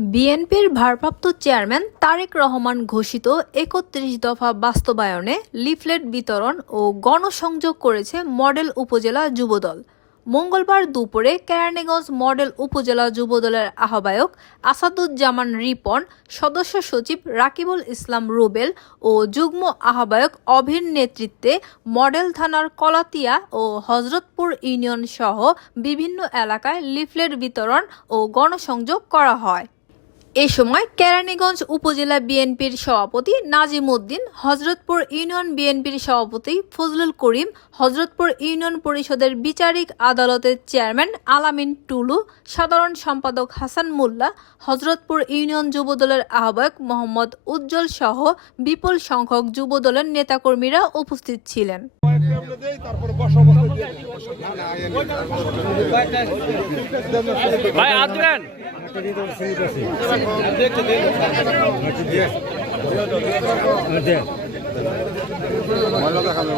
বিএনপির ভারপ্রাপ্ত চেয়ারম্যান তারেক রহমান ঘোষিত ৩১ দফা বাস্তবায়নে লিফলেট বিতরণ ও গণসংযোগ করেছে মডেল উপজেলা যুবদল। মঙ্গলবার দুপুরে কেরানীগঞ্জ মডেল উপজেলা যুবদলের আহ্বায়ক আসাদুজ্জামান রিপন, সদস্য সচিব রাকিবুল ইসলাম রুবেল ও যুগ্ম আহ্বায়ক অভির নেতৃত্বে মডেল থানার কলাতিয়া ও হযরতপুর ইউনিয়ন সহ বিভিন্ন এলাকায় লিফলেট বিতরণ ও গণসংযোগ করা হয়। এ সময় কেরানীগঞ্জ উপজেলা বিএনপির সভাপতি নাজিম উদ্দিন, হযরতপুর ইউনিয়ন বিএনপির সভাপতি ফজলুল করিম, হযরতপুর ইউনিয়ন পরিষদের বিচারিক আদালতের চেয়ারম্যান আলামিন টুলু, সাধারণ সম্পাদক হাসান মোল্লা, হযরতপুর ইউনিয়ন যুবদলের আহ্বায়ক মোহাম্মদ উজ্জ্বল সহ বিপুল সংখ্যক যুবদলের নেতাকর্মীরা উপস্থিত ছিলেন। ভাই আদরেন ভালো দেখাবে